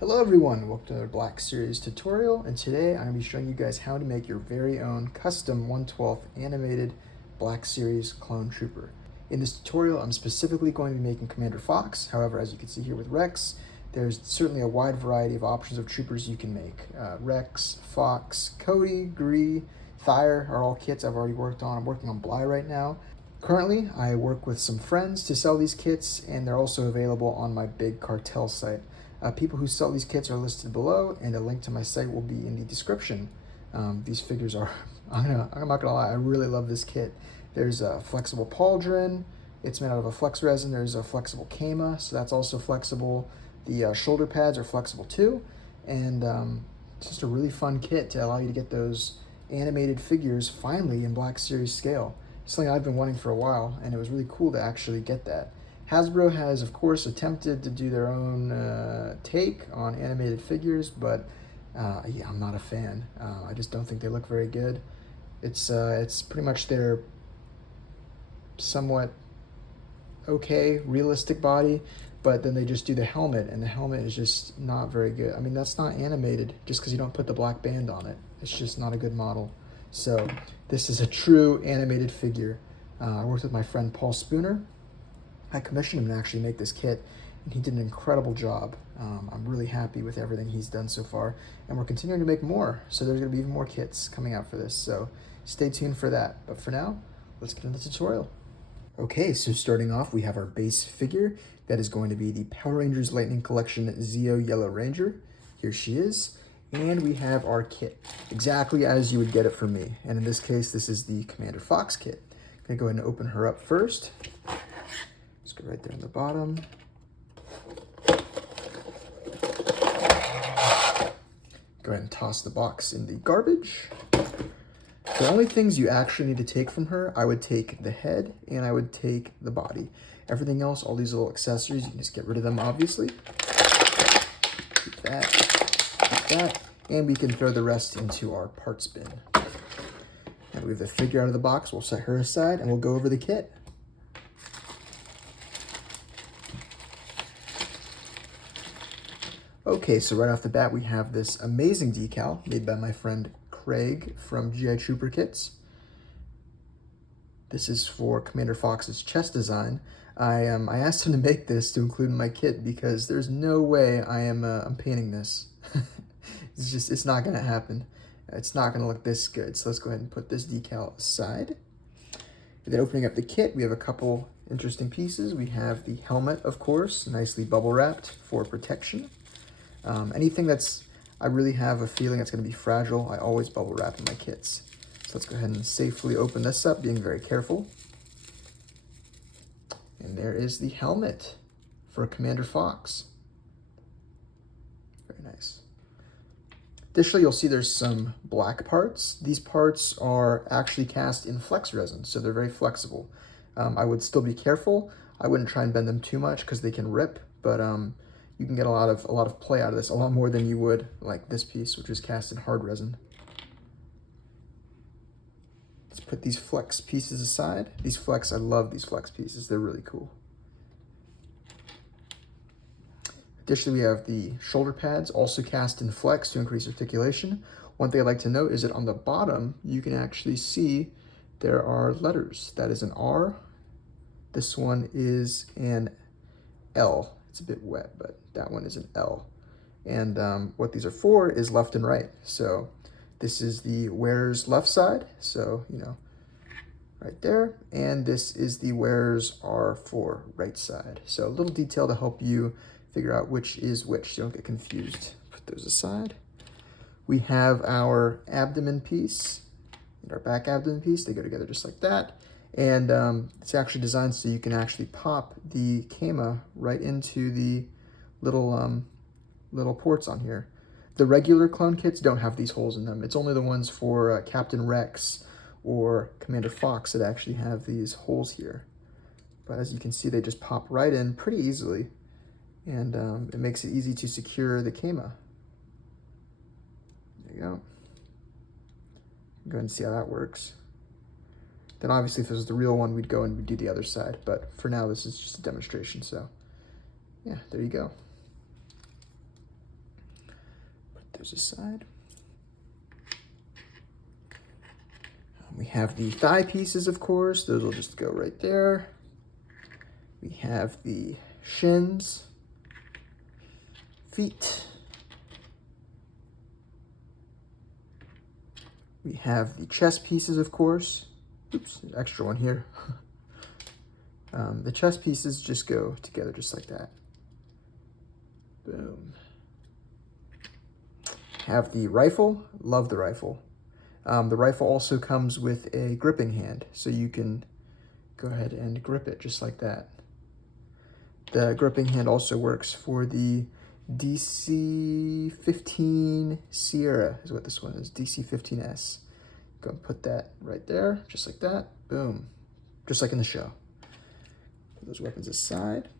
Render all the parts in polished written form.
Hello everyone, welcome to another Black Series tutorial, and today I'm going to be showing you guys how to make your very own custom 1/12 animated Black Series clone trooper. In this tutorial, I'm specifically going to be making Commander Fox. However, as you can see here with Rex, there's certainly a wide variety of options of troopers you can make. Rex, Fox, Cody, Gree, Thyre are all kits I've already worked on. I'm working on Bly right now. Currently, I work with some friends to sell these kits, and they're also available on my big cartel site. People who sell these kits are listed below, and a link to my site will be in the description. These figures are, I'm not gonna lie, I really love this kit. There's a flexible pauldron, it's made out of a flex resin. There's a flexible Kama, so that's also flexible. The shoulder pads are flexible too, and it's just a really fun kit to allow you to get those animated figures finally in Black Series scale. It's something I've been wanting for a while, and it was really cool to actually get that. Hasbro has, of course, attempted to do their own take on animated figures, but yeah, I'm not a fan. I just don't think they look very good. It's pretty much their somewhat okay, realistic body, but then they just do the helmet, and the helmet is just not very good. I mean, that's not animated just because you don't put the black band on it. It's just not a good model. So this is a true animated figure. I worked with my friend Paul Spooner. I commissioned him to actually make this kit, and he did an incredible job. I'm really happy with everything he's done so far, and we're continuing to make more, so there's going to be even more kits coming out for this, so stay tuned for that. But for now, let's get into the tutorial. Okay, so starting off, we have our base figure. That is going to be the Power Rangers Lightning Collection Zeo Yellow Ranger. Here she is. And we have our kit, exactly as you would get it from me. And in this case, this is the Commander Fox kit. I'm going to go ahead and open her up first. Just go right there on the bottom. Go ahead and toss the box in the garbage. The only things you actually need to take from her, I would take the head and I would take the body. Everything else, all these little accessories, you can just get rid of them, obviously. Keep that, and we can throw the rest into our parts bin. Now we have the figure out of the box, we'll set her aside, and we'll go over the kit. Okay, so right off the bat, we have this amazing decal made by my friend Craig from GI Trooper Kits. This is for Commander Fox's chest design. I asked him to make this to include in my kit because there's no way I'm painting this. It's not gonna happen. It's not gonna look this good. So let's go ahead and put this decal aside. And then opening up the kit, we have a couple interesting pieces. We have the helmet, of course, nicely bubble wrapped for protection. Anything that's, I really have a feeling it's gonna be fragile, I always bubble wrap in my kits. So let's go ahead and safely open this up, being very careful. And there is the helmet for Commander Fox. Very nice. Additionally, you'll see there's some black parts. These parts are actually cast in flex resin, so they're very flexible. I would still be careful. I wouldn't try and bend them too much because they can rip, but you can get a lot of play out of this, a lot more than you would like this piece, which is cast in hard resin. Let's put these flex pieces aside. I love these flex pieces. They're really cool. Additionally, we have the shoulder pads, also cast in flex to increase articulation. One thing I'd like to note is that on the bottom, you can actually see there are letters. That is an R. This one is an L. It's a bit wet, but that one is an L. And what these are for is left and right. So this is the wearer's left side, so, you know, right there. And this is the wearer's R for right side. So a little detail to help you figure out which is which, so you don't get confused. Put those aside. We have our abdomen piece and our back abdomen piece. They go together just like that. And it's actually designed so you can actually pop the Kama right into the little little ports on here. The regular clone kits don't have these holes in them. It's only the ones for Captain Rex or Commander Fox that actually have these holes here. But as you can see, they just pop right in pretty easily, and it makes it easy to secure the Kama. There you go. Go ahead and see how that works. Then obviously if this was the real one, we'd go and we'd do the other side. But for now, this is just a demonstration, so yeah, there you go. those aside. We have the thigh pieces, of course. Those will just go right there. We have the shins, feet. We have the chest pieces, of course. Oops, an extra one here. The chest pieces just go together just like that. Boom. Have the rifle. Love the rifle. The rifle also comes with a gripping hand, so you can go ahead and grip it just like that. The gripping hand also works for the DC-15 Sierra is what this one is, DC-15S. Go and put that right there, just like that. Boom. Just like in the show. Put those weapons aside.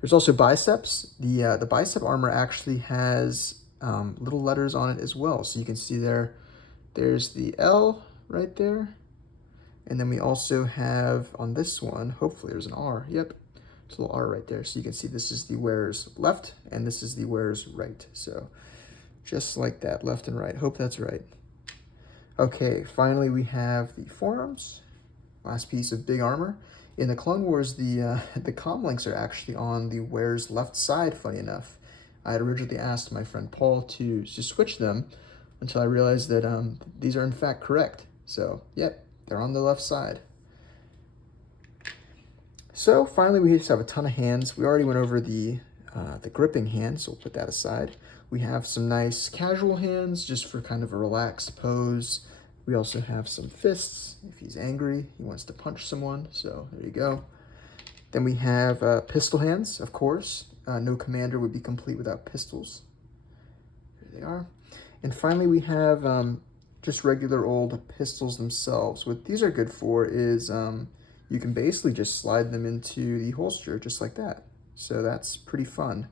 There's also biceps. The bicep armor actually has little letters on it as well. So you can see there's the L right there. And then we also have on this one, hopefully there's an R. Yep, there's a little R right there. So you can see this is the wearer's left and this is the wearer's right. So just like that, left and right. Hope that's right. Okay, finally we have the forearms. Last piece of big armor. In the Clone Wars, the comm links are actually on the wearer's left side, funny enough. I had originally asked my friend Paul to switch them until I realized that these are in fact correct. So, yep, they're on the left side. So finally, we just have a ton of hands. We already went over the gripping hand, so we'll put that aside. We have some nice casual hands just for kind of a relaxed pose. We also have some fists. If he's angry, he wants to punch someone, so there you go. Then we have pistol hands, of course. No commander would be complete without pistols. There they are. And finally, we have just regular old pistols themselves. What these are good for is you can basically just slide them into the holster just like that. So that's pretty fun.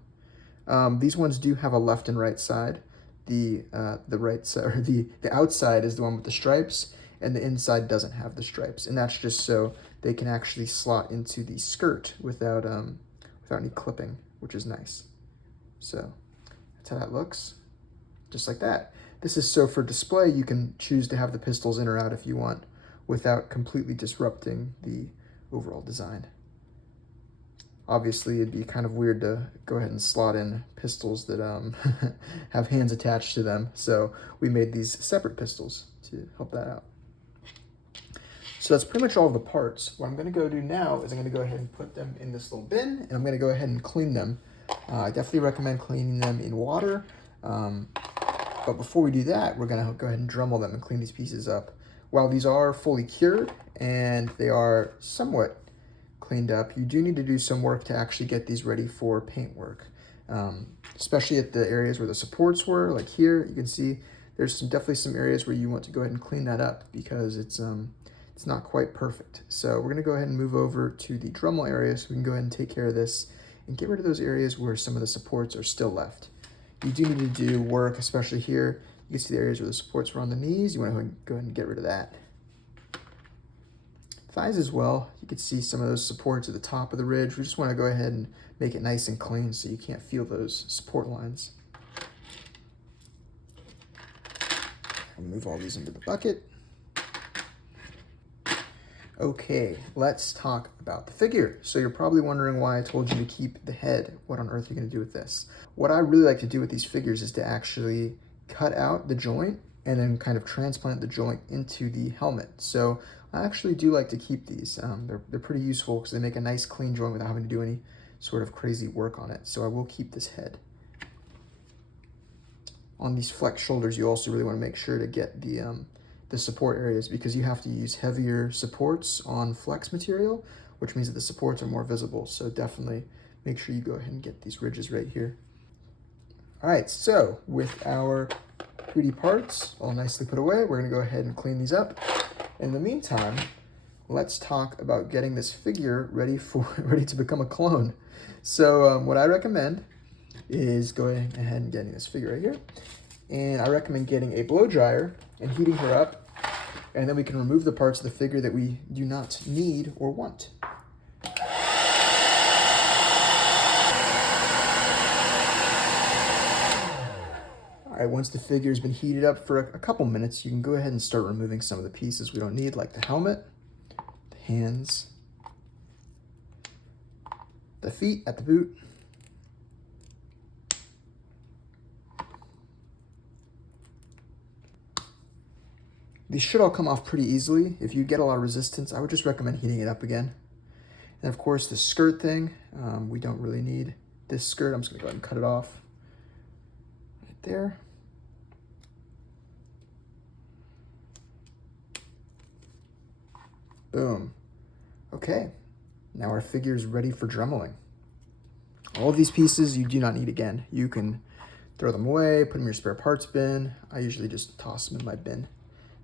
These ones do have a left and right side. The right side, or the outside is the one with the stripes, and the inside doesn't have the stripes, and that's just so they can actually slot into the skirt without any clipping, which is nice. So that's how that looks, just like that. This is so for display, you can choose to have the pistols in or out if you want, without completely disrupting the overall design. Obviously, it'd be kind of weird to go ahead and slot in pistols that have hands attached to them. So we made these separate pistols to help that out. So that's pretty much all of the parts. What I'm going to go do now is I'm going to go ahead and put them in this little bin, and I'm going to go ahead and clean them. I definitely recommend cleaning them in water. But before we do that, we're going to go ahead and Dremel them and clean these pieces up. While these are fully cured and they are somewhat cleaned up, you do need to do some work to actually get these ready for paint work, especially at the areas where the supports were. Like here, you can see there's definitely some areas where you want to go ahead and clean that up because it's not quite perfect. So we're gonna go ahead and move over to the Dremel area so we can go ahead and take care of this and get rid of those areas where some of the supports are still left. You do need to do work, especially here. You can see the areas where the supports were on the knees. You want to go ahead and get rid of that. Thighs as well. You can see some of those supports at the top of the ridge. We just want to go ahead and make it nice and clean so you can't feel those support lines. I'll move all these into the bucket. Okay, let's talk about the figure. So you're probably wondering why I told you to keep the head. What on earth are you going to do with this? What I really like to do with these figures is to actually cut out the joint and then kind of transplant the joint into the helmet. So I actually do like to keep these. They're pretty useful because they make a nice clean joint without having to do any sort of crazy work on it. So I will keep this head. On these flex shoulders, you also really want to make sure to get the support areas because you have to use heavier supports on flex material, which means that the supports are more visible. So definitely make sure you go ahead and get these ridges right here. All right, so with our 3D parts all nicely put away, we're gonna go ahead and clean these up. In the meantime, let's talk about getting this figure ready to become a clone. So what I recommend is going ahead and getting this figure right here. And I recommend getting a blow dryer and heating her up, and then we can remove the parts of the figure that we do not need or want. All right, once the figure's been heated up for a couple minutes, you can go ahead and start removing some of the pieces we don't need, like the helmet, the hands, the feet at the boot, these should all come off pretty easily. If you get a lot of resistance, I would just recommend heating it up again. And of course, the skirt thing, we don't really need this skirt. I'm just gonna go ahead and cut it off right there. Boom. Okay, now our figure is ready for Dremeling. All of these pieces you do not need again. You can throw them away, put them in your spare parts bin. I usually just toss them in my bin.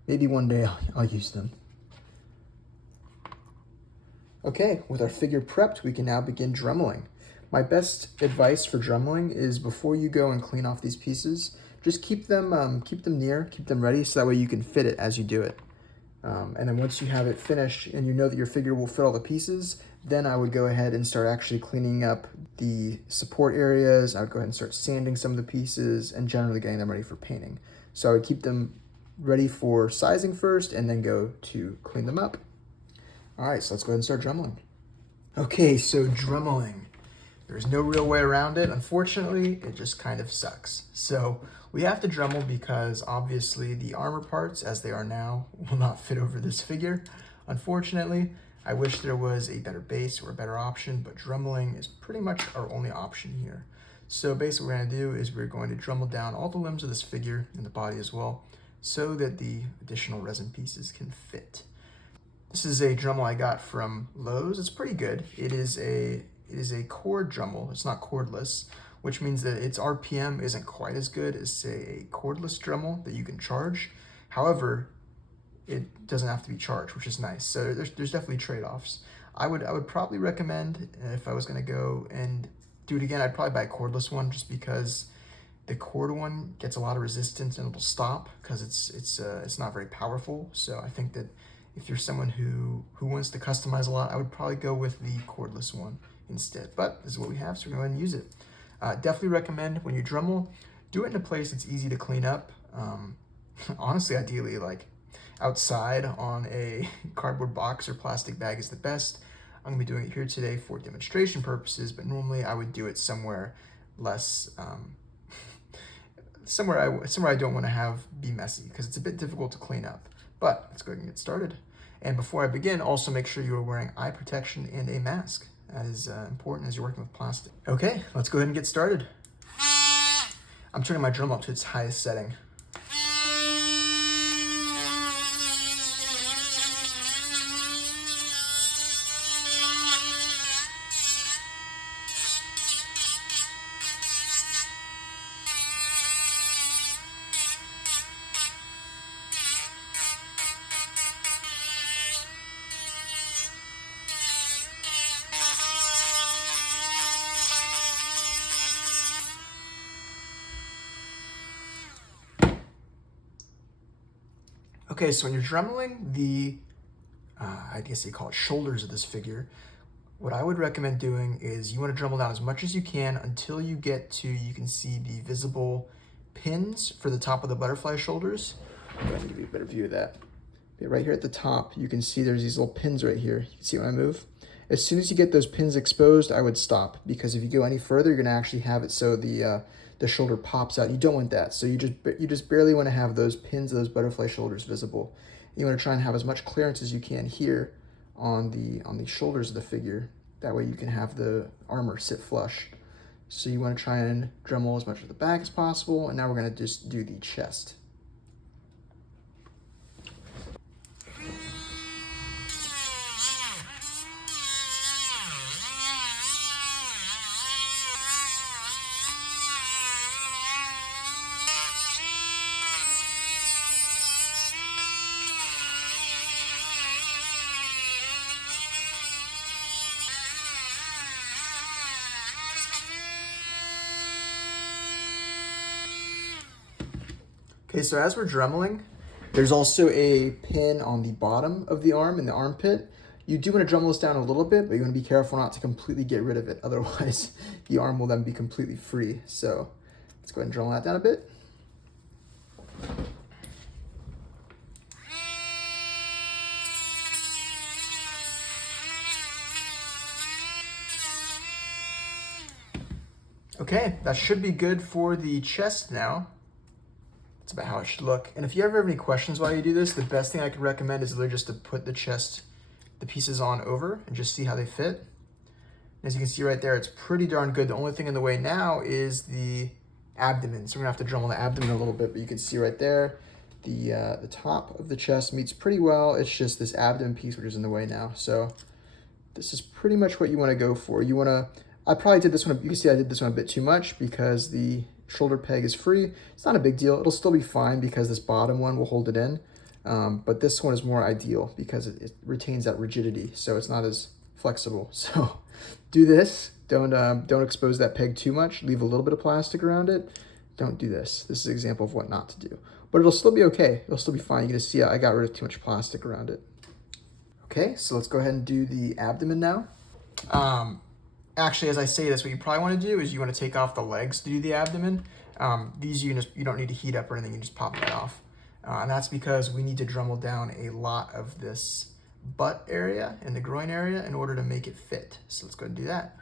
Maybe one day I'll use them. Okay, with our figure prepped, we can now begin Dremeling. My best advice for Dremeling is before you go and clean off these pieces, just keep them near, keep them ready, so that way you can fit it as you do it. And then once you have it finished and you know that your figure will fit all the pieces, then I would go ahead and start actually cleaning up the support areas. I would go ahead and start sanding some of the pieces and generally getting them ready for painting. So I would keep them ready for sizing first and then go to clean them up. All right, so let's go ahead and start Dremeling. Okay, so Dremeling. There's no real way around it. Unfortunately, it just kind of sucks. So we have to Dremel because obviously the armor parts, as they are now, will not fit over this figure. Unfortunately, I wish there was a better base or a better option, but Dremeling is pretty much our only option here. So basically what we're gonna do is we're going to Dremel down all the limbs of this figure and the body as well, so that the additional resin pieces can fit. This is a Dremel I got from Lowe's. It's pretty good. It is a cord Dremel. It's not cordless, which means that its RPM isn't quite as good as, say, a cordless Dremel that you can charge. However, it doesn't have to be charged, which is nice. So there's definitely trade-offs. I would probably recommend, if I was gonna go and do it again, I'd probably buy a cordless one, just because the cord one gets a lot of resistance and it'll stop because it's not very powerful. So I think that if you're someone who wants to customize a lot, I would probably go with the cordless one instead. But this is what we have, so we're going to go ahead and use it. Definitely recommend when you Dremel, do it in a place that's easy to clean up. Honestly, ideally, like outside on a cardboard box or plastic bag is the best. I'm gonna be doing it here today for demonstration purposes, but normally I would do it somewhere less, somewhere I don't want to have be messy, because it's a bit difficult to clean up. But let's go ahead and get started. And before I begin, also make sure you are wearing eye protection and a mask. That is important as you're working with plastic. Okay, let's go ahead and get started. I'm turning my Dremel up to its highest setting. Okay, so when you're Dremeling the, I guess they call it shoulders of this figure, what I would recommend doing is you want to Dremel down as much as you can until you get to, you can see the visible pins for the top of the butterfly shoulders. I'm going to give you a better view of that. Right here at the top, you can see there's these little pins right here. You can see when I move. As soon as you get those pins exposed, I would stop, because if you go any further, you're going to actually have it so the shoulder pops out. You don't want that. So you just barely want to have those pins of those butterfly shoulders visible. You want to try and have as much clearance as you can here on the shoulders of the figure. That way you can have the armor sit flush. So you want to try and Dremel as much of the back as possible. And now we're going to just do the chest. Okay, so as we're Dremeling, there's also a pin on the bottom of the arm in the armpit. You do want to Dremel this down a little bit, but you want to be careful not to completely get rid of it. Otherwise, the arm will then be completely free. So let's go ahead and Dremel that down a bit. Okay, that should be good for the chest now. That's about how it should look. And if you ever have any questions while you do this, the best thing I could recommend is literally just to put the pieces on over and just see how they fit. As you can see right there, it's pretty darn good. The only thing in the way now is the abdomen. So we're gonna have to Dremel the abdomen a little bit, but you can see right there, the top of the chest meets pretty well. It's just this abdomen piece which is in the way now. So this is pretty much what you wanna go for. I probably did this one, you can see I did this one a bit too much because the shoulder peg is free. It's not a big deal. It'll still be fine because this bottom one will hold it in. But this one is more ideal because it retains that rigidity. So it's not as flexible. So do this. Don't expose that peg too much. Leave a little bit of plastic around it. Don't do this. This is an example of what not to do. But it'll still be okay. It'll still be fine. You're gonna see I got rid of too much plastic around it. Okay, so let's go ahead and do the abdomen now. Actually, as I say this, what you probably want to do is you want to take off the legs to do the abdomen. These you don't need to heat up or anything. You just pop that off. And that's because we need to Dremel down a lot of this butt area and the groin area in order to make it fit. So let's go ahead and do that.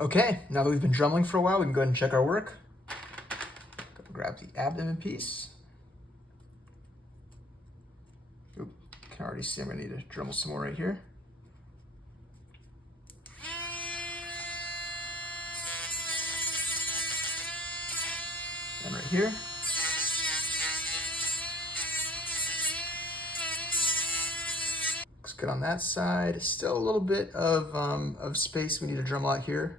Okay, now that we've been Dremeling for a while, we can go ahead and check our work. Grab the abdomen piece. Oop, can already see I'm gonna need to Dremel some more right here. And right here. Looks good on that side. Still a little bit of space we need to Dremel out here.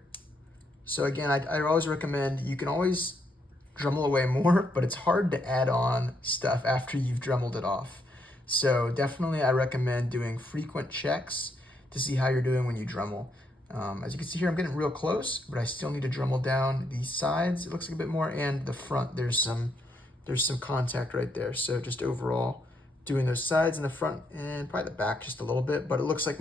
So again, I always recommend, you can always Dremel away more, but it's hard to add on stuff after you've Dremeled it off. So definitely I recommend doing frequent checks to see how you're doing when you Dremel. As you can see here, I'm getting real close, but I still need to Dremel down the sides. It looks like a bit more, and the front, there's some contact right there. So just overall doing those sides and the front and probably the back just a little bit, but it looks like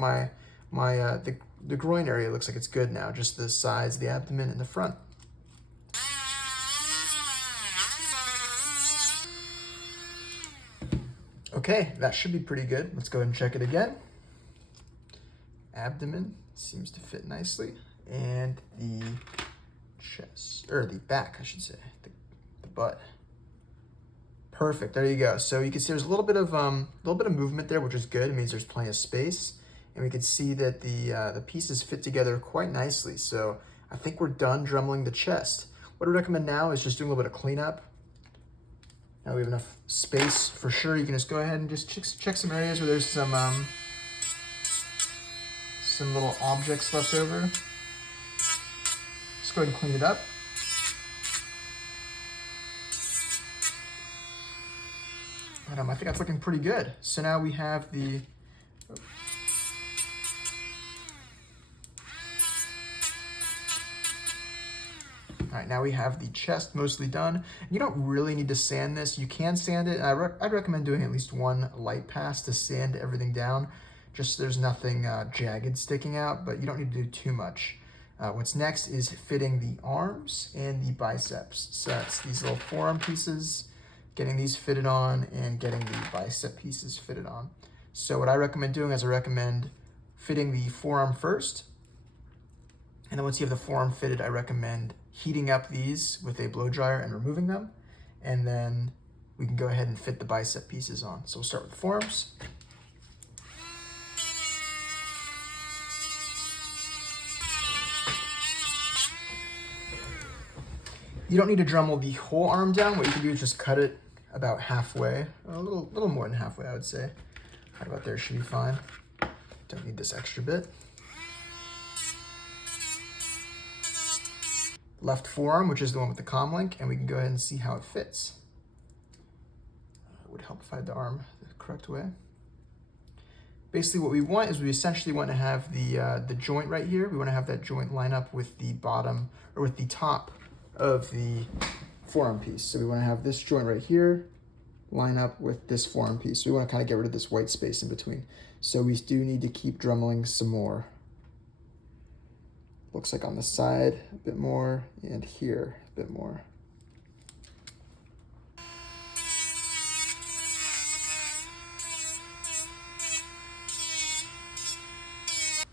the groin area looks like it's good now, just the sides, the abdomen, and the front. Okay, that should be pretty good. Let's go ahead and check it again. Abdomen seems to fit nicely, and the chest, or the back, I should say, the butt. Perfect, there you go. So you can see there's a little bit of movement there, which is good. It means there's plenty of space. And we can see that the pieces fit together quite nicely. So I think we're done Dremeling the chest. What I recommend now is just doing a little bit of cleanup. Now we have enough space for sure. You can just go ahead and just check some areas where there's some little objects left over. Just go ahead and clean it up. And I think that's looking pretty good. So now we have the All right, now we have the chest mostly done. You don't really need to sand this. You can sand it. I'd recommend doing at least one light pass to sand everything down, just so there's nothing jagged sticking out, but you don't need to do too much. What's next is fitting the arms and the biceps. So that's these little forearm pieces, getting these fitted on, and getting the bicep pieces fitted on. So what I recommend doing is I recommend fitting the forearm first. And then once you have the forearm fitted, I recommend heating up these with a blow dryer and removing them. And then we can go ahead and fit the bicep pieces on. So we'll start with the forearms. You don't need to Dremel the whole arm down. What you can do is just cut it about halfway, a little more than halfway, I would say. Right about there should be fine. Don't need this extra bit. Left forearm, which is the one with the comm link, and we can go ahead and see how it fits. It would help if I had the arm the correct way. Basically what we want is we essentially want to have the joint right here. We want to have that joint line up with the bottom, or with the top of the forearm piece. So we want to have this joint right here line up with this forearm piece. So we want to kind of get rid of this white space in between. So we do need to keep Dremeling some more. Looks like on the side a bit more, and here a bit more.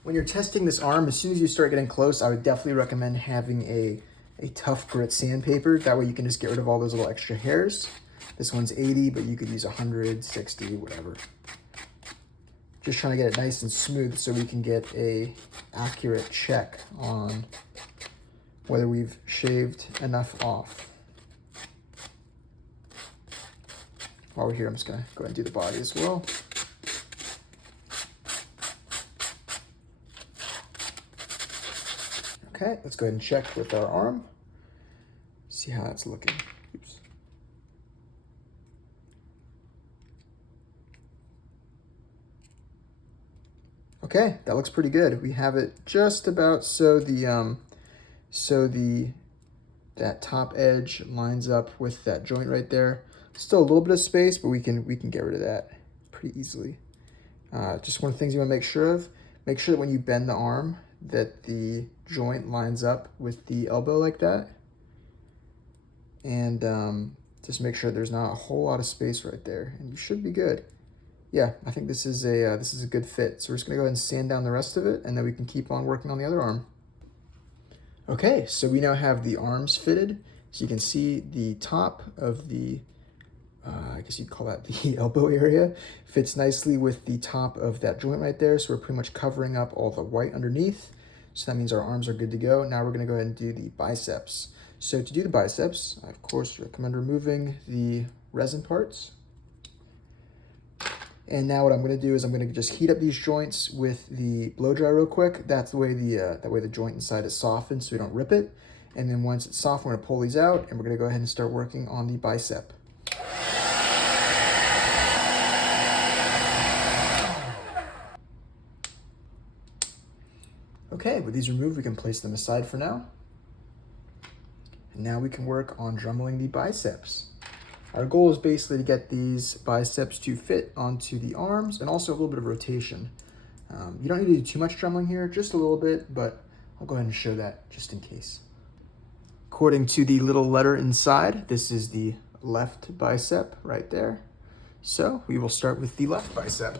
When you're testing this arm, as soon as you start getting close, I would definitely recommend having a tough grit sandpaper. That way you can just get rid of all those little extra hairs. This one's 80, but you could use 100, 60, whatever. Just trying to get it nice and smooth so we can get a accurate check on whether we've shaved enough off. While we're here, I'm just gonna go ahead and do the body as well. Okay, let's go ahead and check with our arm. See how that's looking. Oops. Okay, that looks pretty good. We have it just about so that top edge lines up with that joint right there. Still a little bit of space, but we can get rid of that pretty easily. Just one of the things you want to make sure of. Make sure that when you bend the arm, that the joint lines up with the elbow like that. And just make sure there's not a whole lot of space right there, and you should be good. Yeah, I think this is a good fit. So we're just gonna go ahead and sand down the rest of it, and then we can keep on working on the other arm. Okay, so we now have the arms fitted. So you can see the top of the, I guess you'd call that the elbow area, fits nicely with the top of that joint right there. So we're pretty much covering up all the white underneath. So that means our arms are good to go. Now we're gonna go ahead and do the biceps. So to do the biceps, I of course recommend removing the resin parts. And now what I'm gonna do is I'm gonna just heat up these joints with the blow dry real quick. That's the way the joint inside is softened so we don't rip it. And then once it's soft, we're gonna pull these out and we're gonna go ahead and start working on the bicep. Okay, with these removed, we can place them aside for now. And now we can work on dremeling the biceps. Our goal is basically to get these biceps to fit onto the arms and also a little bit of rotation. You don't need to do too much dremeling here, just a little bit, but I'll go ahead and show that just in case. According to the little letter inside, this is the left bicep right there. So we will start with the left bicep.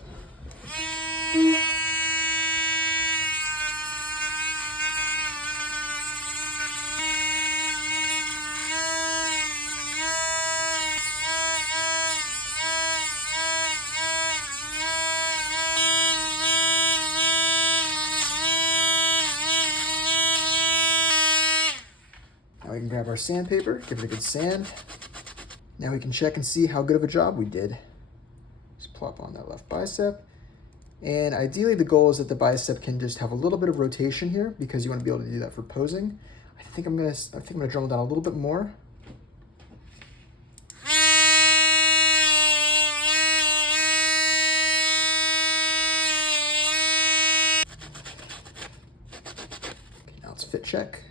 Now we can grab our sandpaper, give it a good sand. Now we can check and see how good of a job we did. Just plop on that left bicep. And ideally the goal is that the bicep can just have a little bit of rotation here because you want to be able to do that for posing. I think I'm gonna dremel down a little bit more. Okay, now it's fit check.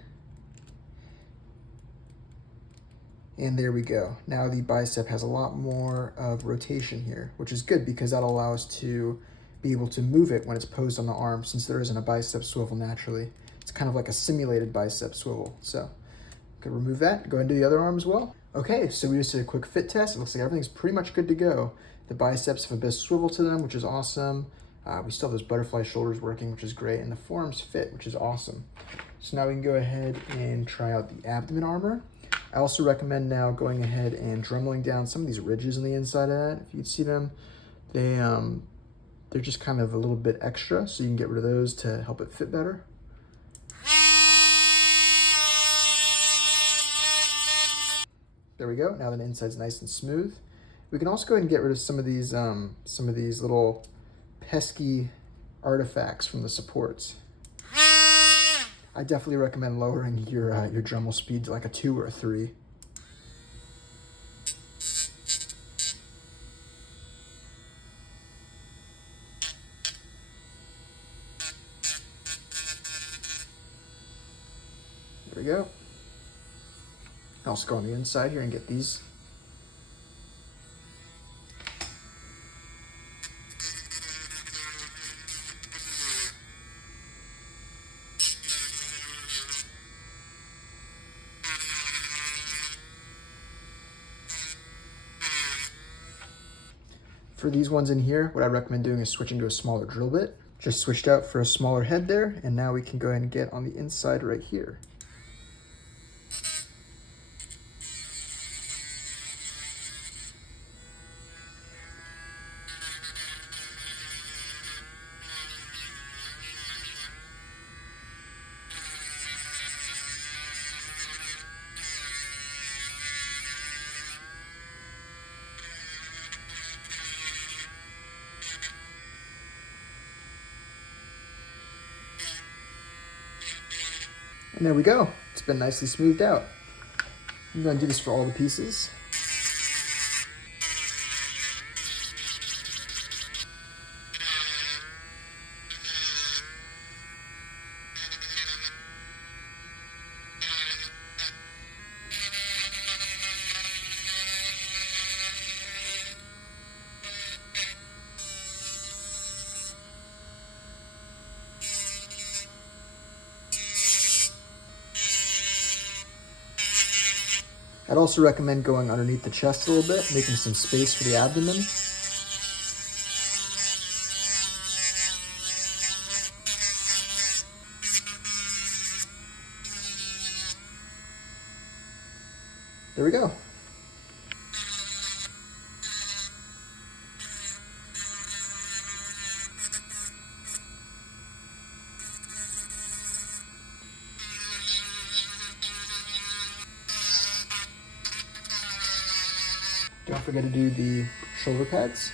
And there we go. Now the bicep has a lot more of rotation here, which is good because that'll allow us to be able to move it when it's posed on the arm since there isn't a bicep swivel naturally. It's kind of like a simulated bicep swivel. So we can remove that, go ahead and do the other arm as well. Okay, so we just did a quick fit test. It looks like everything's pretty much good to go. The biceps have a bit of swivel to them, which is awesome. We still have those butterfly shoulders working, which is great. And the forearms fit, which is awesome. So now we can go ahead and try out the abdomen armor. I also recommend now going ahead and dremeling down some of these ridges on the inside of that. If you can see them, they're just kind of a little bit extra, so you can get rid of those to help it fit better. There we go. Now the inside's nice and smooth. We can also go ahead and get rid of some of these little pesky artifacts from the supports. I definitely recommend lowering your Dremel speed to like a 2 or a 3. There we go. I'll also go on the inside here and get these. For these ones in here, what I recommend doing is switching to a smaller drill bit. Just switched out for a smaller head there, and now we can go ahead and get on the inside right here. And there we go. It's been nicely smoothed out. I'm going to do this for all the pieces. I'd also recommend going underneath the chest a little bit, making some space for the abdomen. There we go. Don't forget to do the shoulder pads.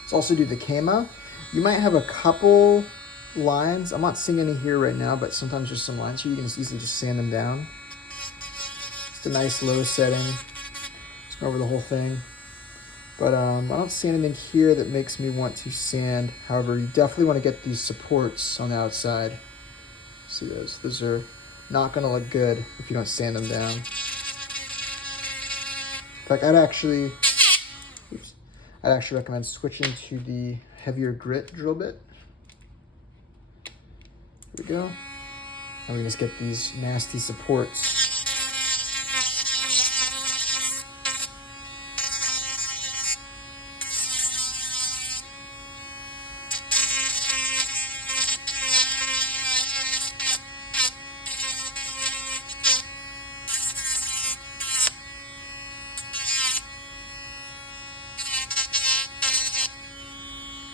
Let's also do the camo. You might have a couple lines. I'm not seeing any here right now, but sometimes there's some lines here. You can just easily just sand them down. It's a nice low setting. Just go over the whole thing. But I don't see anything here that makes me want to sand. However, you definitely want to get these supports on the outside. See those? Those are not going to look good if you don't sand them down. In fact, I'd actually recommend switching to the heavier grit drill bit. Here we go. And we just get these nasty supports.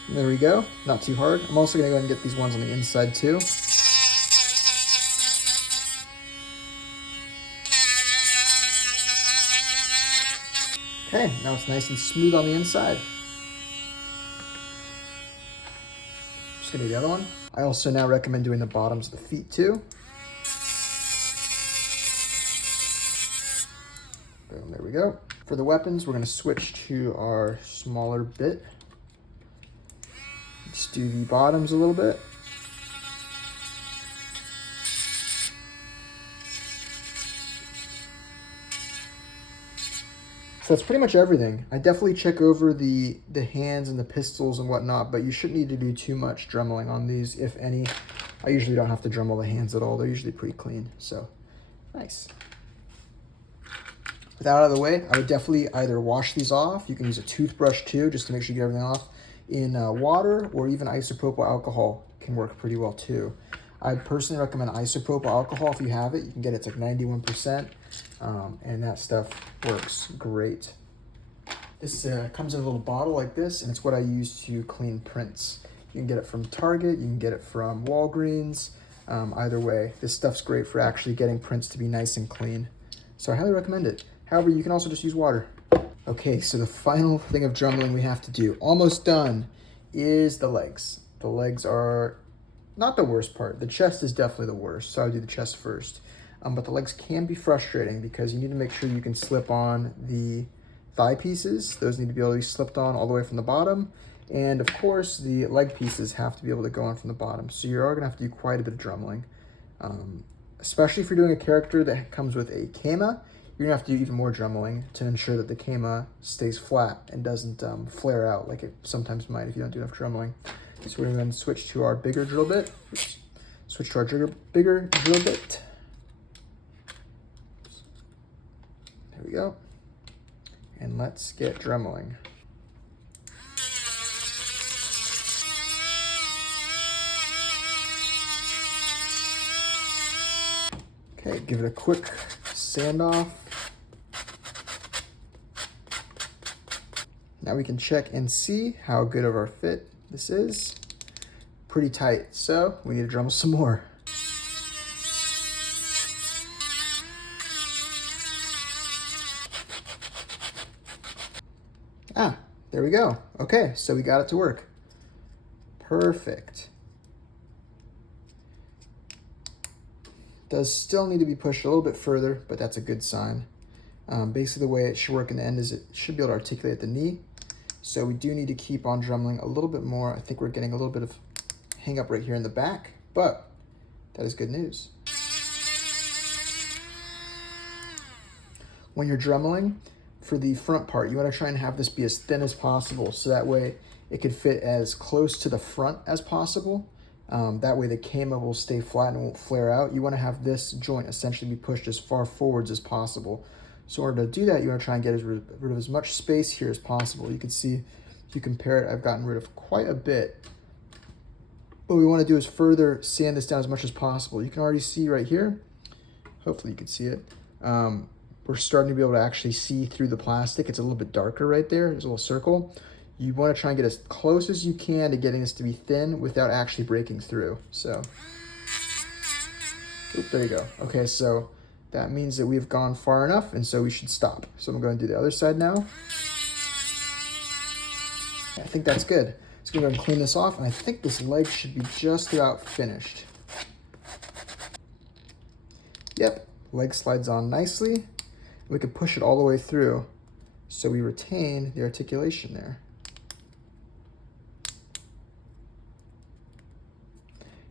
There we go, not too hard. I'm also gonna go ahead and get these ones on the inside too. Okay, now it's nice and smooth on the inside. Just gonna do the other one. I also now recommend doing the bottoms of the feet too. Boom, there we go. For the weapons, we're gonna switch to our smaller bit. Just do the bottoms a little bit. So that's pretty much everything. I definitely check over the hands and the pistols and whatnot, but you shouldn't need to do too much dremeling on these, if any. I usually don't have to dremel the hands at all. They're usually pretty clean, so nice. With that out of the way, I would definitely either wash these off. You can use a toothbrush too, just to make sure you get everything off. In water, or even isopropyl alcohol can work pretty well too. I personally recommend isopropyl alcohol if you have it. You can get it to like 91%, and that stuff works great. This comes in a little bottle like this, and it's what I use to clean prints. You can get it from Target, you can get it from Walgreens. Either way, this stuff's great for actually getting prints to be nice and clean. So I highly recommend it. However, you can also just use water. Okay, so the final thing of dremeling we have to do, almost done, is the legs. The legs are not the worst part. The chest is definitely the worst, so I would do the chest first. But the legs can be frustrating because you need to make sure you can slip on the thigh pieces. Those need to be able to be slipped on all the way from the bottom. And of course, the leg pieces have to be able to go on from the bottom. So you are gonna have to do quite a bit of dremeling. Especially if you're doing a character that comes with a camo. You're gonna have to do even more dremeling to ensure that the KEMA stays flat and doesn't flare out like it sometimes might if you don't do enough dremeling. So we're going to switch to our bigger drill bit. Oops. Switch to our bigger drill bit. There we go. And let's get dremeling. Okay, give it a quick sand off. Now we can check and see how good of our fit this is. Pretty tight, so we need to Dremel some more. Ah, there we go. Okay, so we got it to work. Perfect. Does still need to be pushed a little bit further, but that's a good sign. Basically the way it should work in the end is it should be able to articulate at the knee. So we do need to keep on dremeling a little bit more. I think we're getting a little bit of hang up right here in the back, but that is good news. When you're dremeling, for the front part, you want to try and have this be as thin as possible so that way it could fit as close to the front as possible. That way the KEMA will stay flat and won't flare out. You want to have this joint essentially be pushed as far forwards as possible. So in order to do that, you want to try and get rid of as much space here as possible. You can see, if you compare it, I've gotten rid of quite a bit. What we want to do is further sand this down as much as possible. You can already see right here, hopefully you can see it, we're starting to be able to actually see through the plastic. It's a little bit darker right there. There's a little circle. You want to try and get as close as you can to getting this to be thin without actually breaking through. So, there you go. Okay, so that means that we've gone far enough, and so we should stop. So I'm going to do the other side now. I think that's good. Let's go ahead and clean this off, and I think this leg should be just about finished. Yep, leg slides on nicely. We can push it all the way through so we retain the articulation there.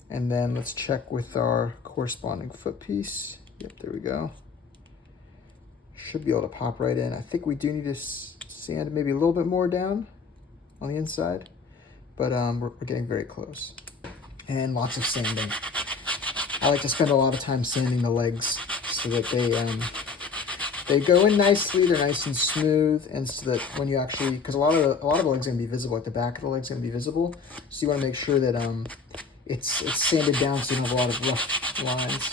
And then let's check with our corresponding foot piece. Yep, there we go. Should be able to pop right in. I think we do need to sand maybe a little bit more down on the inside, but we're getting very close. And lots of sanding. I like to spend a lot of time sanding the legs so that they go in nicely, they're nice and smooth, and so that when you actually, because a lot of the leg's gonna be visible, like the back of the leg's gonna be visible, so you want to make sure that it's sanded down so you don't have a lot of rough lines.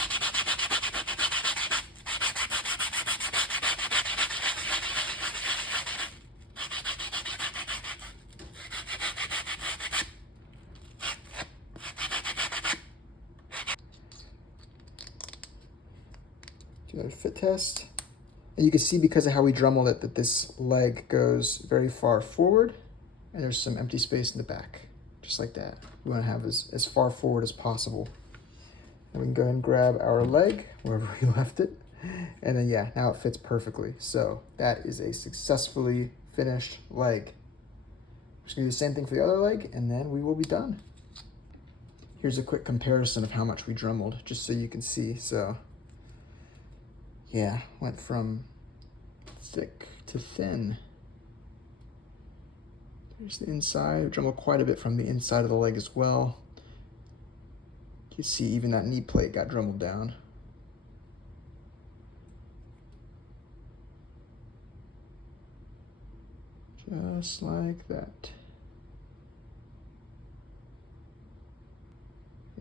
Do another fit test. And you can see because of how we dremeled it that this leg goes very far forward and there's some empty space in the back, just like that. We want to have as far forward as possible. And we can go ahead and grab our leg wherever we left it. And then yeah, now it fits perfectly. So that is a successfully finished leg. We're just gonna do the same thing for the other leg and then we will be done. Here's a quick comparison of how much we dremeled, just so you can see. So yeah, went from thick to thin. There's the inside. Dremeled quite a bit from the inside of the leg as well. You can see even that knee plate got dremeled down. Just like that.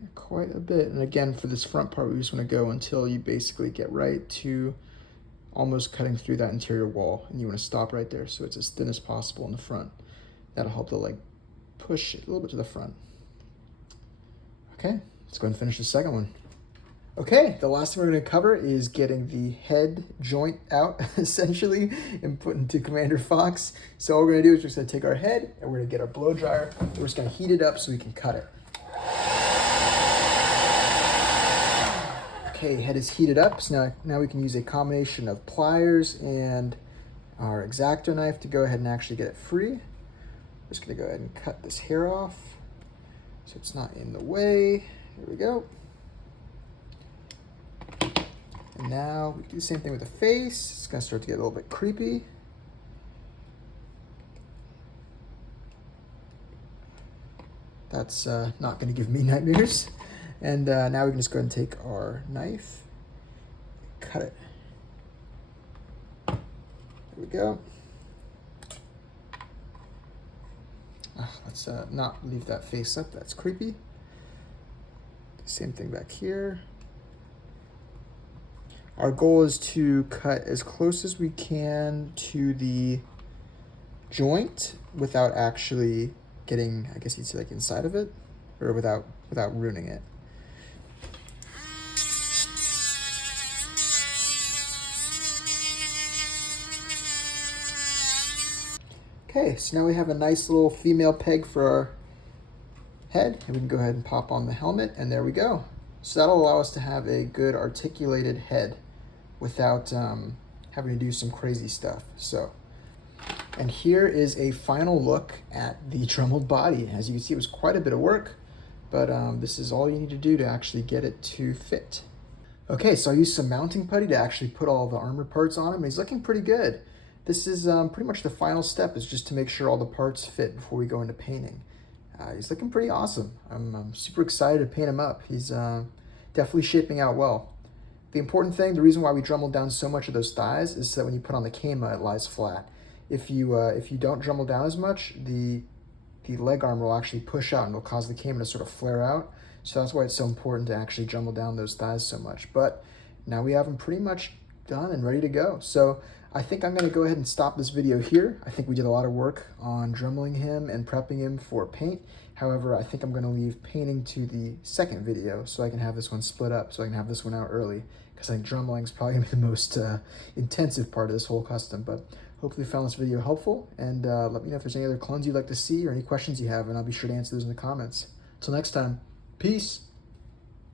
Yeah, quite a bit. And again, for this front part, we just want to go until you basically get right to almost cutting through that interior wall. And you want to stop right there so it's as thin as possible in the front. That'll help the leg push it a little bit to the front. Okay, let's go ahead and finish the second one. Okay, the last thing we're going to cover is getting the head joint out, essentially, and put into Commander Fox. So all we're going to do is we're just going to take our head and we're going to get our blow dryer. And we're just going to heat it up so we can cut it. Okay, head is heated up, so now we can use a combination of pliers and our X-Acto knife to go ahead and actually get it free. Just gonna go ahead and cut this hair off so it's not in the way. Here we go. And now we do the same thing with the face. It's gonna start to get a little bit creepy. That's not gonna give me nightmares. And now we can just go ahead and take our knife, cut it. There we go. Let's not leave that face up, that's creepy. Same thing back here. Our goal is to cut as close as we can to the joint without actually getting, I guess you'd say, like inside of it, or without ruining it. Okay, so now we have a nice little female peg for our head, and we can go ahead and pop on the helmet, and there we go. So that'll allow us to have a good articulated head without having to do some crazy stuff. And here is a final look at the Dremeled body. As you can see, it was quite a bit of work, but this is all you need to do to actually get it to fit. Okay, so I used some mounting putty to actually put all the armor parts on him, and he's looking pretty good. This is pretty much the final step, is just to make sure all the parts fit before we go into painting. He's looking pretty awesome. I'm super excited to paint him up. He's definitely shaping out well. The important thing, the reason why we Dremeled down so much of those thighs, is so that when you put on the cama, it lies flat. If you don't Dremel down as much, the leg armor will actually push out and it'll cause the cama to sort of flare out. So that's why it's so important to actually Dremel down those thighs so much. But now we have them pretty much done and ready to go. So I think I'm going to go ahead and stop this video here. I think we did a lot of work on Dremeling him and prepping him for paint. However, I think I'm going to leave painting to the second video so I can have this one split up, so I can have this one out early, because I think Dremeling is probably going to be the most intensive part of this whole custom. But hopefully you found this video helpful, and let me know if there's any other clones you'd like to see or any questions you have, and I'll be sure to answer those in the comments. Until next time, peace!